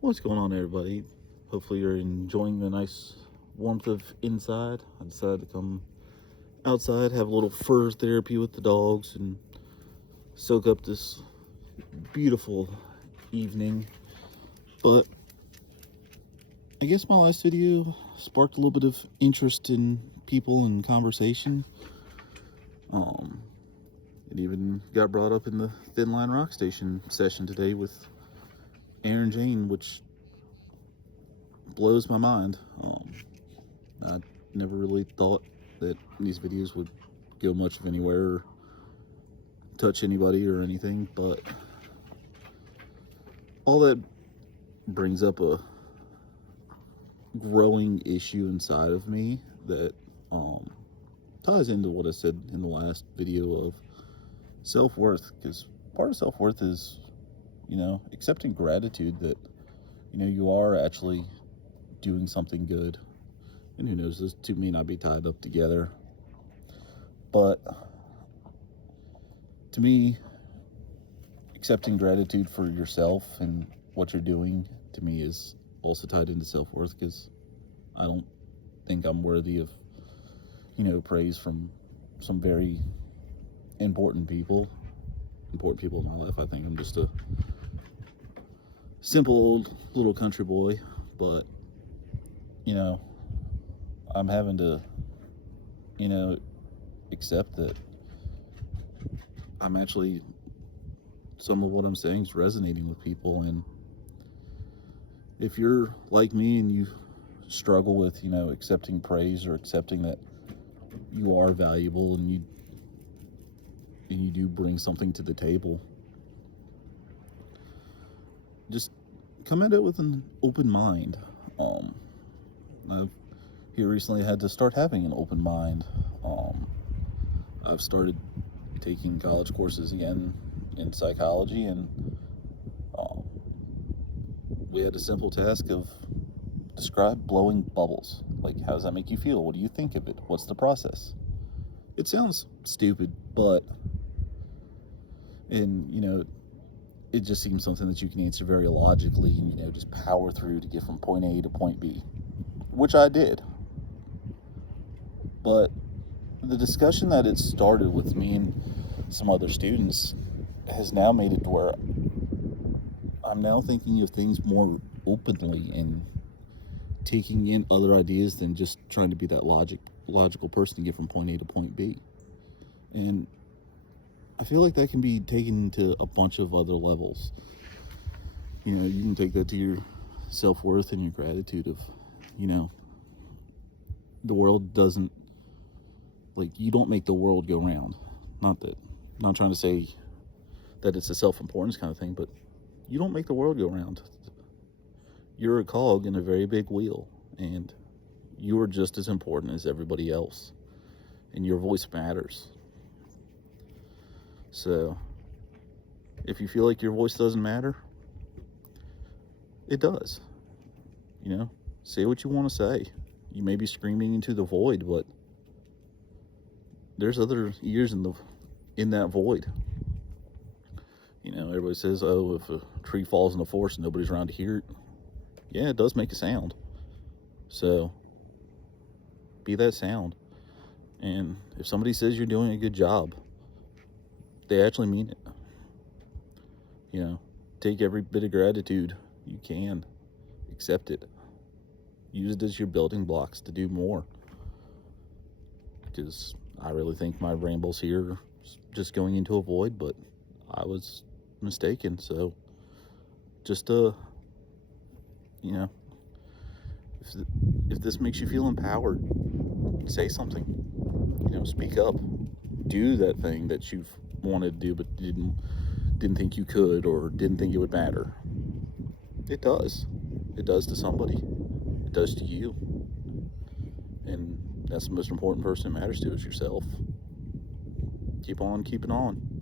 What's going on, everybody? Hopefully, you're enjoying the nice warmth of inside. I decided to come outside, have a little fur therapy with the dogs, and soak up this beautiful evening. But I guess my last video sparked a little bit of interest in people and conversation. Um, it even got brought up in the Thin Line Rock Station session today with Aaron Jane, which blows my mind. I never really thought that these videos would go much of anywhere or touch anybody or anything, but all that brings up a growing issue inside of me that ties into what I said in the last video of self-worth, because part of self-worth is, accepting gratitude that, you are actually doing something good. And who knows, those two may not be tied up together. But to me, accepting gratitude for yourself and what you're doing, to me, is also tied into self-worth, because I don't think I'm worthy of, praise from some very important people in my life. I think I'm just a simple old little country boy, but, I'm having to, accept that I'm actually, some of what I'm saying is resonating with people. And if you're like me and you struggle with, accepting praise or accepting that you are valuable and you do bring something to the table, just come at it with an open mind. I've here recently had to start having an open mind. I've started taking college courses again in psychology, and we had a simple task of describe blowing bubbles. Like, how does that make you feel? What do you think of it? What's the process? It sounds stupid, but, and, it just seems something that you can answer very logically and, just power through to get from point A to point B, which I did. But the discussion that it started with me and some other students has now made it to where I'm now thinking of things more openly and taking in other ideas than just trying to be that logical person to get from point A to point B. And I feel like that can be taken to a bunch of other levels. You can take that to your self-worth and your gratitude of, the world doesn't, you don't make the world go round. Not trying to say that it's a self-importance kind of thing, but you don't make the world go round. You're a cog in a very big wheel, and you are just as important as everybody else, and your voice matters. So if you feel like your voice doesn't matter, it does. Say what you want to say. You may be screaming into the void, but there's other ears in that void. Everybody says, oh, if a tree falls in the forest and nobody's around to hear it, yeah, it does make a sound. So be that sound. And if somebody says you're doing a good job, they actually mean it. Take every bit of gratitude you can, accept it, use it as your building blocks to do more. Because I really think my rambles here are just going into a void, but I was mistaken. So just if this makes you feel empowered, say something. Speak up. Do that thing that you've wanted to do but didn't think you could, or didn't think it would matter. It does. It does to somebody. It does to you. And that's the most important person it matters to, is yourself. Keep on keeping on.